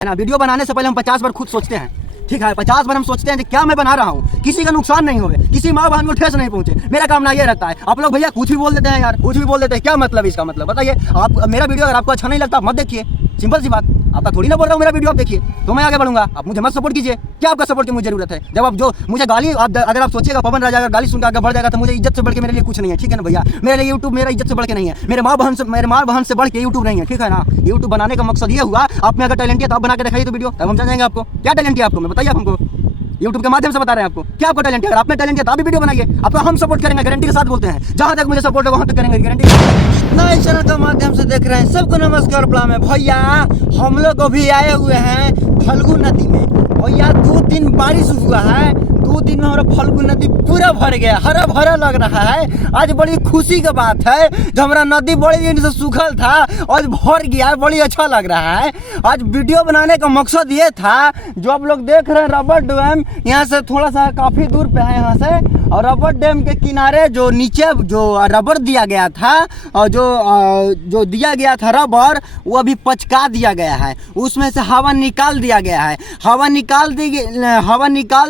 ना। वीडियो बनाने से पहले हम 50 बार खुद सोचते हैं, ठीक है। 50 बार हम सोचते हैं कि क्या मैं बना रहा हूँ, किसी का नुकसान नहीं होवे, किसी माँ बहन को ठेस नहीं पहुंचे। मेरा काम ना ये रहता है। आप लोग भैया कुछ भी बोल देते हैं यार, कुछ भी बोल देते हैं। क्या मतलब इसका मतलब बताइए आप। मेरा वीडियो अगर आपको अच्छा नहीं लगता मत देखिए, सिंपल सी बात। आपका थोड़ी ना बोल रहा हूँ मेरा वीडियो आप देखिए तो मैं आगे बढ़ूंगा। आप मुझे मत सपोर्ट कीजिए। क्या आपका सपोर्ट की मुझे जरूरत है? जब आप जो मुझे गाली अगर आप सोचिएगा पवन राजा अगर गाली सुनकर आगे बढ़ जाएगा तो मुझे इज्जत से बढ़ के मेरे लिए कुछ नहीं है, ठीक है ना भैया। मेरे लिए यूट्यूब मेरा इज्जत से बढ़ के नहीं है, मेरे माँ बहन से बढ़ के यूट्यूब नहीं है, ठीक है ना। यूट्यूब बनाने का मकसद ये हुआ, आप में अगर टैलेंट है तो आप बना के दिखाइए तो वीडियो, तब हम जानेंगे आपको क्या टैलेंट है आपको। मैं बताइए हमको यूट्यूब के माध्यम से बता रहे हैं आपको क्या आपको टैलेंट है। अगर आप में टैलेंट है तो आप भी वीडियो बनाइए, आपको हम सपोर्ट करेंगे, गारंटी के साथ बोलते हैं। जहां तक मुझे सपोर्ट है वहां तक करेंगे, गारंटी। नए चैनल के माध्यम से देख रहे हैं सबको नमस्कार प्रणाम है भैया। हम लोग अभी आए हुए हैं फल्गु नदी में भैया। 2 दिन बारिश हुआ है, 2 दिन में हमारा फल्गु नदी पूरा भर गया, हरा भरा लग रहा है। आज बड़ी खुशी की बात है, जो हमारा नदी बड़े दिन से सूखल था आज भर गया, बड़ी अच्छा लग रहा है। आज वीडियो बनाने का मकसद ये था, जो आप लोग देख रहे हैं रबर डैम यहाँ से थोड़ा सा काफी दूर पे है यहाँ से, और रबर डैम के किनारे जो नीचे जो रबर दिया गया था और जो दिया गया था रबर, वो अभी पचका दिया गया है। उसमें से हवा निकाल दिया गया है, हवा निकाल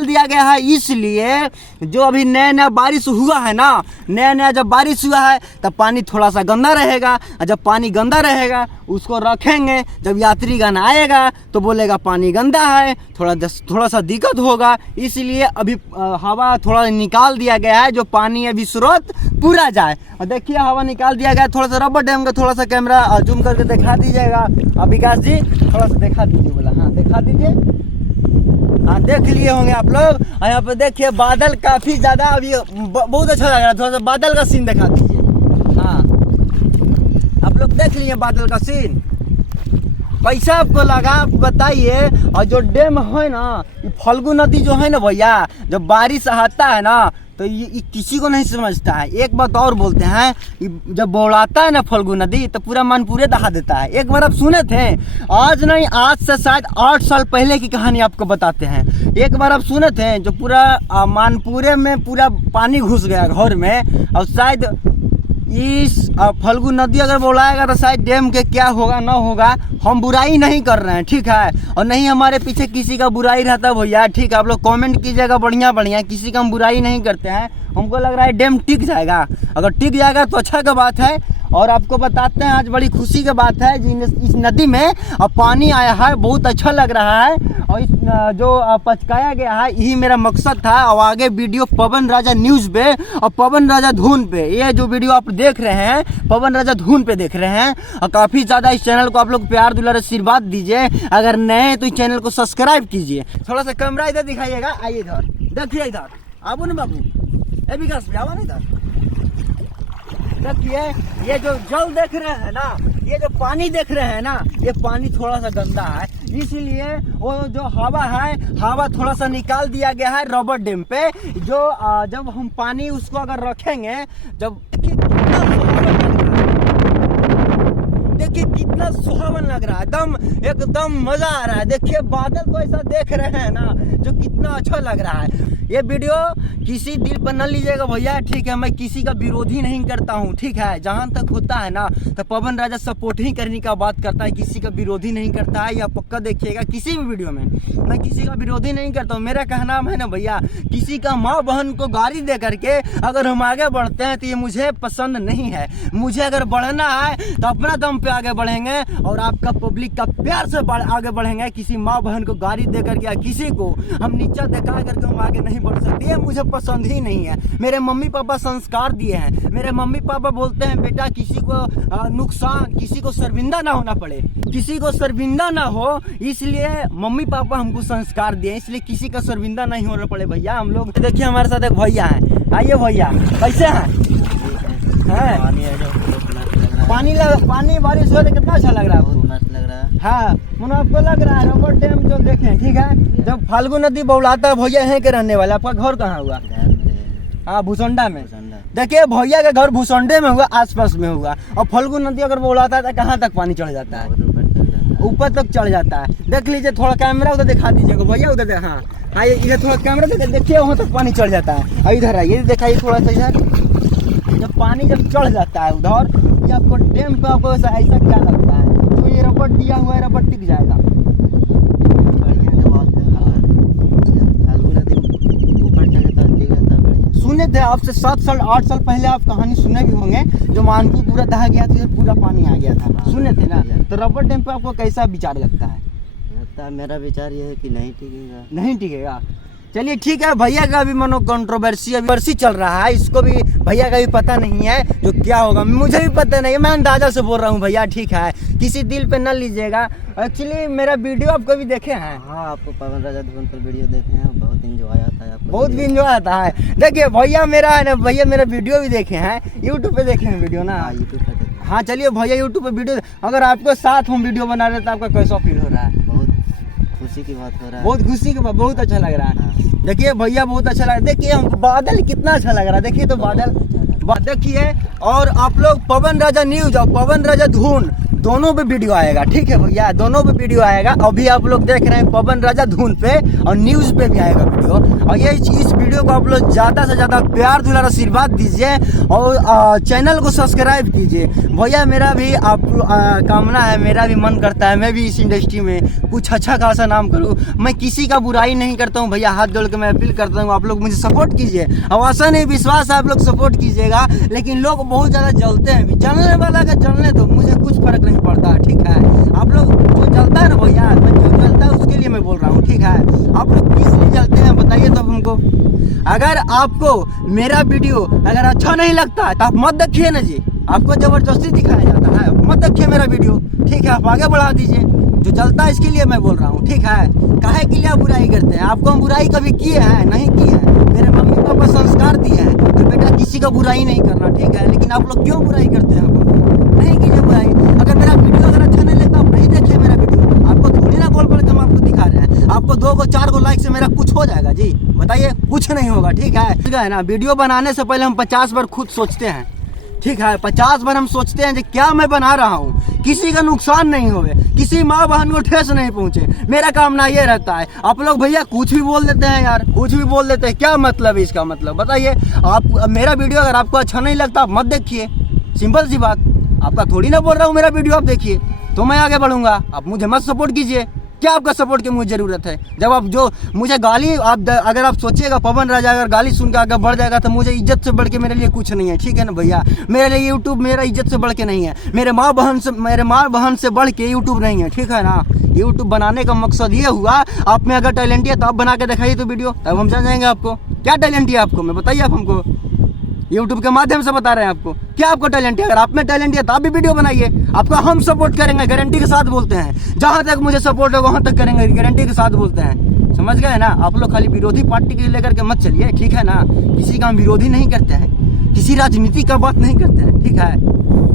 दिया गया है। इसलिए जो अभी नया बारिश हुआ है ना, नया जब बारिश हुआ है तब पानी थोड़ा सा गंदा रहेगा, और जब पानी गंदा रहेगा उसको रखेंगे, जब यात्रीगण आएगा तो बोलेगा पानी गंदा है, थोड़ा सा दिक्कत होगा। इसलिए अभी हवा थोड़ा निकाल दिया गया है, जो पानी अभी स्रोत पूरा जाए। और देखिए हवा निकाल दिया गया है। थोड़ा सा रबर डैम का थोड़ा सा कैमरा जूम करके दिखा दीजिएगा। अब विकास जी थोड़ा सा दिखा दीजिए, बोला हाँ दिखा दीजिए। हाँ देख लिए होंगे आप लोग। यहाँ पे देखिए बादल काफी ज्यादा अभी बहुत अच्छा लग रहा है। थोड़ा सा बादल का सीन दिखा दीजिए। हाँ आप लोग देख लिए बादल का सीन, कैसा आपको लगा बताइए। और जो डैम है ना, फल्गु नदी जो है ना भैया, जब बारिश आता है ना तो ये किसी को नहीं समझता है। एक बात और बोलते हैं, जब बौड़ाता है ना फल्गु नदी तो पूरा मानपुरे दहा देता है। एक बार आप सुने थे, आज नहीं आज से शायद 8 साल पहले की कहानी आपको बताते हैं। एक बार आप सुने थे जो पूरा मानपुरे में पूरा पानी घुस गया घर में, और शायद इस फल्गु नदी अगर बोलाएगा तो शायद डैम के क्या होगा ना होगा। हम बुराई नहीं कर रहे हैं, ठीक है, और नहीं हमारे पीछे किसी का बुराई रहता भैया, ठीक है। आप लोग कमेंट कीजिएगा बढ़िया बढ़िया, किसी का हम बुराई नहीं करते हैं। हमको लग रहा है डैम टिक जाएगा, अगर टिक जाएगा तो अच्छा का बात है। और आपको बताते हैं आज बड़ी खुशी की बात है जी, इस नदी में अब पानी आया है, बहुत अच्छा लग रहा है। और इस जो पचकाया गया है यही मेरा मकसद था। और आगे वीडियो पवन राजा न्यूज़ पे और पवन राजा धुन पे, ये जो वीडियो आप देख रहे हैं पवन राजा धुन पे देख रहे हैं। और काफ़ी ज़्यादा इस चैनल को आप लोग प्यार दुलार आशीर्वाद दीजिए। अगर नए हैं तो इस चैनल को सब्सक्राइब कीजिए। थोड़ा सा कैमरा इधर दिखाइएगा, आइए इधर देखिए, इधर आबू ना बाबू, ए विकास भी आवा ना इधर देखिए। ये जो जल देख रहे हैं ना, ये जो पानी देख रहे हैं ना, ये पानी थोड़ा सा गंदा है। इसलिए वो जो हवा है, हवा थोड़ा सा निकाल दिया गया है रबर डैम पे। जो जब हम पानी उसको अगर रखेंगे, जब देखिए कितना सुहावन लग रहा है, एकदम मजा आ रहा है। देखिए बादल को ऐसा देख रहे हैं ना, जो कितना अच्छा लग रहा है। ये वीडियो किसी दिल पर न लीजिएगा भैया, ठीक है। मैं किसी का विरोधी नहीं करता हूँ, ठीक है। जहाँ तक होता है ना तो पवन राजा सपोर्ट ही करने का बात करता है, किसी का विरोधी नहीं करता है। या पक्का देखिएगा किसी भी वीडियो में मैं किसी का विरोधी नहीं करता हूँ। मेरा कहना है ना भैया, किसी का माँ बहन को गाली दे करके अगर हम आगे बढ़ते हैं तो ये मुझे पसंद नहीं है। मुझे अगर बढ़ना है तो अपना दम पे आगे बढ़ेंगे, और आपका पब्लिक का प्यार से आगे बढ़ेंगे। किसी माँ बहन को गाली दे करके या किसी को हम नीचा दिखा करके हम आगे नहीं बढ़ सकते, ये मुझे पसंद ही नहीं है। मेरे मम्मी पापा संस्कार दिए हैं। मेरे मम्मी पापा बोलते हैं बेटा किसी को नुकसान, किसी को शर्मिंदा ना होना पड़े, किसी को शर्मिंदा ना हो, इसलिए मम्मी पापा हमको संस्कार दिए, इसलिए किसी का शर्मिंदा नहीं होना पड़े भैया। हम लोग देखिए हमारे साथ एक भैया है, आइए भैया कैसे हैं? पानी बारिश हो तो कितना अच्छा लग रहा है, बहुत मस्त लग रहा है। हाँ मन आपको लग रहा है रबर डैम जो देखें, ठीक है। जब फाल्गु नदी बौलाता है, भैया यहीं के रहने वाला। आपका घर कहाँ हुआ? हाँ भूसंडा में। देखिए भैया का घर भूसंडे में हुआ, आसपास में हुआ। और फाल्गु नदी अगर बौलाता है तो कहाँ तक पानी चढ़ जाता है? ऊपर तक चढ़ जाता है। देख लीजिए, थोड़ा कैमरा उधर दिखा दीजिएगा भैया, उधर हाँ हाँ इधर थोड़ा कैमरा देखिए, वहाँ तक पानी चढ़ जाता है। और इधर आइए दिखाइए थोड़ा सा इधर, जब पानी जब चढ़ जाता है उधर, ये आपको डैम पे आपको ऐसा क्या लगता है? तो ये रबर दिया हुआ है, रबर टिक जाएगा। थे आपसे 7 साल 8 साल पहले, आप कहानी सुने भी होंगे, जो मानपुर पूरा दहा गया था, पूरा पानी आ गया था, सुने थे ना। तो रबर डैम पे आपको कैसा विचार लगता है? मेरा विचार ये है कि नहीं टिकेगा। नहीं टिकेगा। चलिए ठीक है, भैया का भी मनो कंट्रोवर्सी चल रहा है, इसको भी भैया का भी पता नहीं है जो क्या होगा, मुझे भी पता नहीं है, मैं अंदाजा से बोल रहा हूँ भैया, ठीक है, किसी दिल पे न लीजिएगा। एक्चुअली मेरा वीडियो आप कभी देखे हैं? हाँ, आपको पवन राजा धुन पर वीडियो देखे हैं, बहुत इंजॉय आता है आपको। बहुत भी इंजॉय आता है। देखिए भैया मेरा है ना, भैया मेरा वीडियो भी देखे हैं, यूट्यूब पे देखे हैं वीडियो ना। यूट्यूब पर। हाँ चलिए भैया यूट्यूब पे वीडियो, अगर आपको साथ हम वीडियो बना रहे तो आपका कैसा फील हो रहा है? बहुत खुशी की बात हो रहा है। बहुत खुशी की बात, बहुत अच्छा लग रहा है। देखिए भैया बहुत अच्छा लग रहा है। देखिए हम बादल कितना अच्छा लग रहा है, देखिए तो बादल देखिए। और आप लोग पवन राजा न्यूज और पवन राजा धुन दोनों पे वीडियो आएगा, ठीक है भैया, दोनों पे वीडियो आएगा। अभी आप लोग देख रहे हैं पवन राजा धुन पे और न्यूज पे भी आएगा वीडियो। और ये इस वीडियो को आप लोग ज्यादा से ज्यादा प्यार दुलार आशीर्वाद दीजिए और चैनल को सब्सक्राइब कीजिए। भैया मेरा भी आप कामना है, मेरा भी मन करता है मैं भी इस इंडस्ट्री में कुछ अच्छा खासा नाम करूँ। मैं किसी का बुराई नहीं करता हूँ भैया, हाथ जोड़ के मैं अपील करता हूँ आप लोग मुझे सपोर्ट कीजिए। अब आशा नहीं विश्वास है आप लोग सपोर्ट कीजिएगा, लेकिन लोग बहुत ज्यादा जलते हैं, जलने वाला का जलने दो, मुझे कुछ फर्क नहीं पड़ता, ठीक है। आप लोग जो जलता है ना भैया, जो जलता है उसके लिए मैं बोल रहा हूँ, ठीक है। आप लोग किस लिए जलते हैं बताइए तो हमको। अगर आपको मेरा वीडियो अगर अच्छा नहीं लगता है तो आप मत देखिए ना जी, आपको जबरदस्ती दिखाया जाता है, मत देखिए मेरा वीडियो, ठीक है। आप आगे बढ़ा दीजिए, जो जलता है इसके लिए मैं बोल रहा हूँ, ठीक है। काहे के लिए आप बुराई करते हैं? आपको हम बुराई कभी किए हैं? नहीं किए हैं। मेरे मम्मी पापा संस्कार दिए हैं कि बेटा किसी का बुराई नहीं करना, ठीक है। लेकिन आप लोग क्यों बुराई करते हैं? नहीं कीजिए बुराई। अगर मेरा वीडियो अगर अच्छा नहीं लगता आप नहीं देखिए मेरा वीडियो, आपको थोड़ी ना बोल पड़ के हम आपको दिखा रहे हैं। आपको 2 को 4 को लाइक से मेरा कुछ हो जाएगा जी? बताइए, कुछ नहीं होगा, ठीक है ना। वीडियो बनाने से पहले हम 50 बार खुद सोचते हैं, ठीक है। 50 बार हम सोचते हैं कि क्या मैं बना रहा हूँ, किसी का नुकसान नहीं होवे, किसी माँ बहन को ठेस नहीं पहुंचे, मेरा काम ना ये रहता है। आप लोग भैया कुछ भी बोल देते हैं यार, कुछ भी बोल देते हैं, क्या मतलब है इसका? मतलब बताइए आप। मेरा वीडियो अगर आपको अच्छा नहीं लगता आप मत देखिए, सिंपल सी बात। आपका थोड़ी ना बोल रहा हूँ मेरा वीडियो आप देखिए तो मैं आगे बढ़ूंगा, आप मुझे मत सपोर्ट कीजिए। क्या आपका सपोर्ट की मुझे जरूरत है? जब आप जो मुझे गाली अगर आप सोचिएगा पवन राजा अगर गाली सुन के आगे बढ़ जाएगा तो मुझे इज्जत से बढ़ के मेरे लिए कुछ नहीं है, ठीक है ना भैया। मेरे लिए यूट्यूब मेरा इज्जत से बढ़ के नहीं है, मेरे माँ बहन से बढ़ के यूट्यूब नहीं है, ठीक है ना। यूट्यूब बनाने का मकसद ये हुआ, आप में अगर टैलेंट है तो आप बना के दिखाइए तो वीडियो, तब हम जान जाएंगे आपको क्या टैलेंट है आपको। मैं बताइए आप हमको, यूट्यूब के माध्यम से बता रहे हैं आपको क्या आपको टैलेंट है। अगर आप में टैलेंट है तो आप भी वीडियो बनाइए, आपको हम सपोर्ट करेंगे, गारंटी के साथ बोलते हैं। जहां तक मुझे सपोर्ट है वहां तक करेंगे, गारंटी के साथ बोलते हैं, समझ गए ना। आप लोग खाली विरोधी पार्टी के लेकर के मत चलिए, ठीक है ना। किसी का हम विरोधी नहीं करते हैं, किसी राजनीति का बात नहीं करते हैं, ठीक है।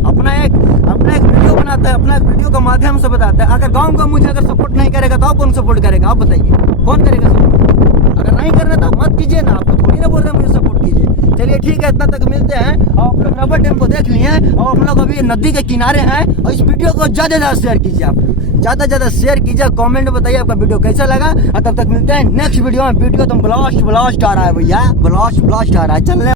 अपना एक वीडियो बनाता है, अपना एक वीडियो के माध्यम से बताता है। अगर गाँव का मुझे अगर सपोर्ट नहीं करेगा तो आप कौन सपोर्ट करेगा? आप बताइए कौन करेगा सपोर्ट? अगर नहीं कर रहे तो मत कीजिए ना, आपको थोड़ी ना बोल रहे मुझे सपोर्ट कीजिए। चलिए ठीक है, इतना तक मिलते हैं। और आप लोग रबर डैम को देख लिए और हम लोग अभी नदी के किनारे हैं। और इस वीडियो को ज्यादा से ज्यादा शेयर कीजिए, आप लोग ज्यादा से ज्यादा शेयर कीजिए, कमेंट में बताइए आपका वीडियो कैसा लगा। और तब तक मिलते हैं नेक्स्ट वीडियो में। वीडियो तो ब्लास्ट आ रहा है भैया, ब्लास्ट आ रहा है, चलने